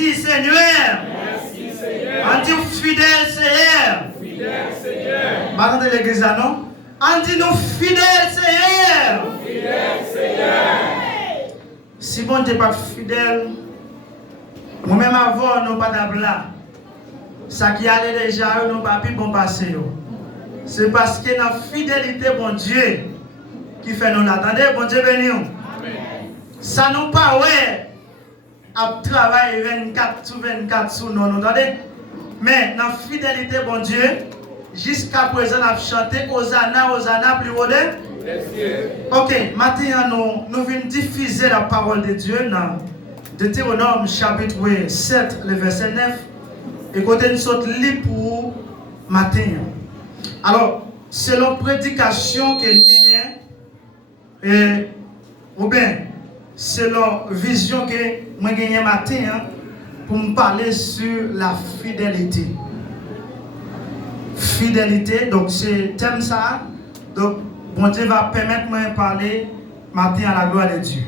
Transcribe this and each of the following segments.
merci Seigneur. Merci Seigneur. On dit fidèle Seigneur. Fidèle Seigneur. Maintenant de l'église là, non? On dit nous fidèles Seigneur. Fidèle Seigneur. Si bon Dieu pas fidèle, moi-même avant, nous pas d'abla. Ça qui allait déjà, nous pas plus bon passer. C'est parce que la fidélité, bon Dieu, qui fait nous l'attendre. Bon Dieu béni. Amen. Ça nous pas, ouais, à travailler 24 sur 24 sur nous, attendez. Mais la fidélité, bon Dieu, jusqu'à présent, on a chanté Hosanna, Hosanna, plus haut. Ok, maintenant, nous venons diffuser la parole de Dieu dans Deutéronome chapitre 7, le verset 9. Et quand nous sommes libres pour matin. Alors, selon prédication que nous avons, ou bien, selon vision que moi gagné matin, pour me parler sur la fidélité. Fidélité, donc c'est thème ça. Donc, bon Dieu va permettre moi de parler matin à la gloire de Dieu.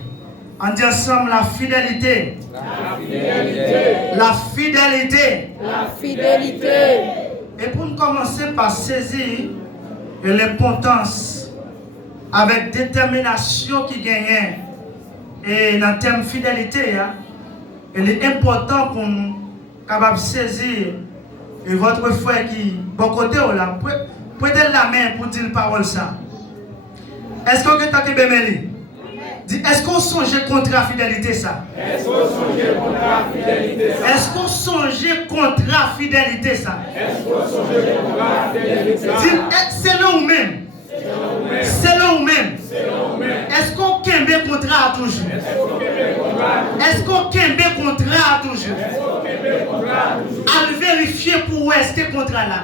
On dit ensemble la fidélité. La fidélité. La fidélité. La fidélité. Et pour nous commencer par saisir l'importance avec détermination qui gagne et dans le thème fidélité, il est important pour nous capable saisir et votre frère qui bon côté là, prêtez la main pour dire la parole ça. Est-ce que vous avez bien? Est-ce qu'on songe contre la fidélité ça? Est-ce qu'on songe contre la fidélité ça? Est-ce qu'on songe contre la fidélité ça? Est-ce qu'on songe contre la fidélité ça? C'est là où même. C'est là où même. Est-ce qu'on kembe contrat toujours? Est-ce qu'on kembe contrat toujours? À vérifier pour où est-ce que contrat là?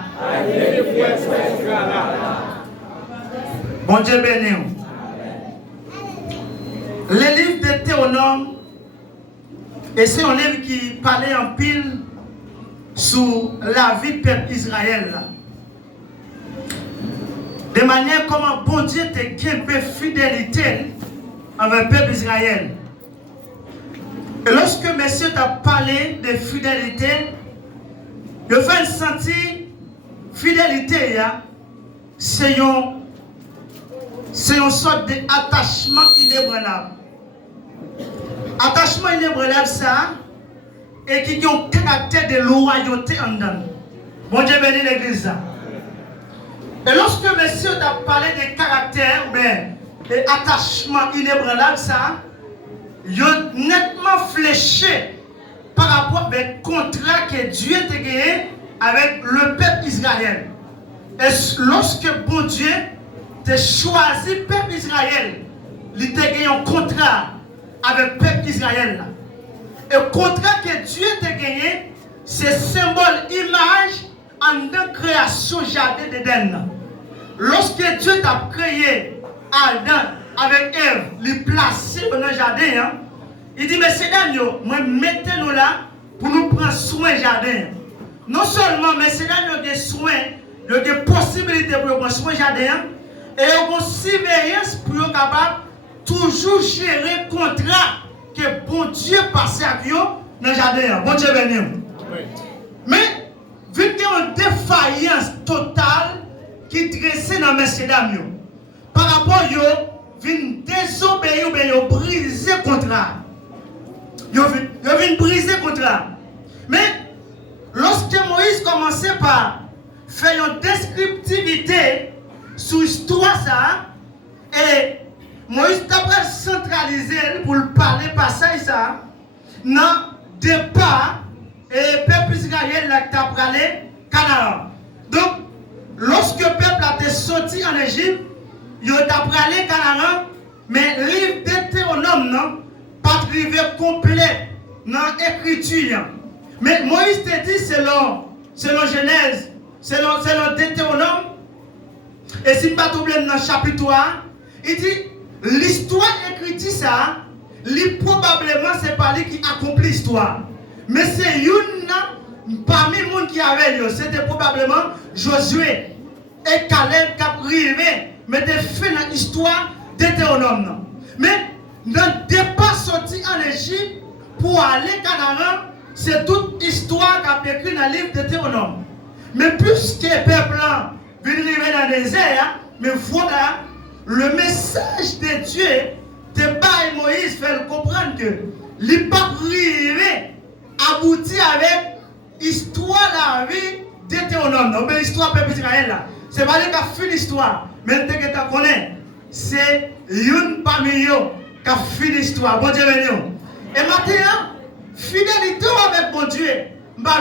Bon Dieu béni. Le livre de Deutéronome, et c'est un livre qui parlait en pile sur la vie du peuple Israël. De manière comment bon Dieu te fait fidélité avec le peuple Israël. Et lorsque monsieur t'a parlé de fidélité, je fais sentir fidélité, c'est une sorte d'attachement inébranlable. Attachement inébranlable, ça, et qui a un caractère de loyauté en dedans. Bon Dieu bénit l'église. Et lorsque monsieur t'a parlé de caractère, d'attachement inébranlable, ça, il est nettement fléché par rapport au contrat que Dieu a gagné avec le peuple Israël. Et lorsque bon Dieu t'a choisi le peuple Israël, il t'a gagné un contrat avec le peuple Israël. Et le contrat que Dieu t'a gagné, c'est symbole, image en la création jardin d'Éden. Lorsque Dieu t'a créé Adam avec Ève, les placer dans le jardin, il dit, mais c'est Daniel, mettez-nous là pour nous prendre soin du jardin. Non seulement, mais c'est Daniel des soins, il y a des possibilités pour prendre soin du jardin, et il y a une surveillance pour être capable toujours gérer le contrat que bon Dieu passe avec eux dans le jardin. Bon Dieu béni. Mais, vu qu'il y a une défaillance totale qui dressait dans mes dames, par rapport à eux, viennent désobéir ou bien briser le contrat. Ils viennent briser le contrat. Mais, lorsque Moïse commençait par faire une descriptivité sur l'histoire, ça, et Moïse t'a centralisé pour parler passage ça, non, départ, et le peuple Israël t'a parlé Canaan. Donc, lorsque le peuple a été sorti en Égypte, il a parlé Canaan, mais le livre de Deutéronome, non, pas arrivé complet dans l'écriture. Mais Moïse te dit selon Genèse, selon Deutéronome, et si pas oublié dans le chapitre 1, il dit l'histoire écrite ça, probablement c'est pas lui qui accomplit l'histoire. Mais c'est une parmi les gens qui avaient, c'était probablement Josué et Caleb qui arrivé, mais des faits dans l'histoire de Deutéronome. Mais dans le départ sorti en Égypte pour aller au Canaan, c'est toute histoire qui a écrit dans le livre de Deutéronome. Mais puisque le peuple vient arriver dans le désert, mais voilà, le message de Dieu, de par Moïse, fait comprendre que il n'est pas arrivé aboutir avec l'histoire de la vie de Deutéronome. Mais l'histoire du peuple d'Israël là. C'est pas lui qui a fait l'histoire. Mais tu connais, c'est une parmi eux qui a fait l'histoire. Bon Dieu béni. Et maintenant, fidélité avec bon Dieu,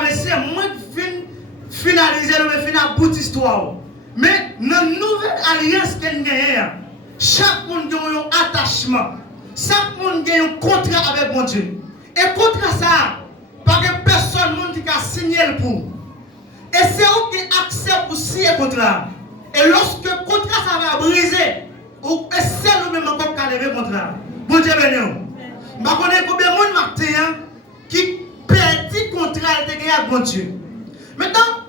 c'est moi qui finaliser le bout d'histoire. Mais dans la nouvelle alliance qu'elle gagne, chaque monde a un attachement. Chaque monde a un contrat avec bon Dieu. Et contrat ça, pas que personne qui a signé le pour. Et c'est eux qui acceptent pour signer le contrat. Et lorsque le contrat ça va briser, c'est nous-mêmes qui allons lever le contrat. Bon Dieu béni. Je connais combien de monde qui perd le contrat avec bon Dieu. Maintenant,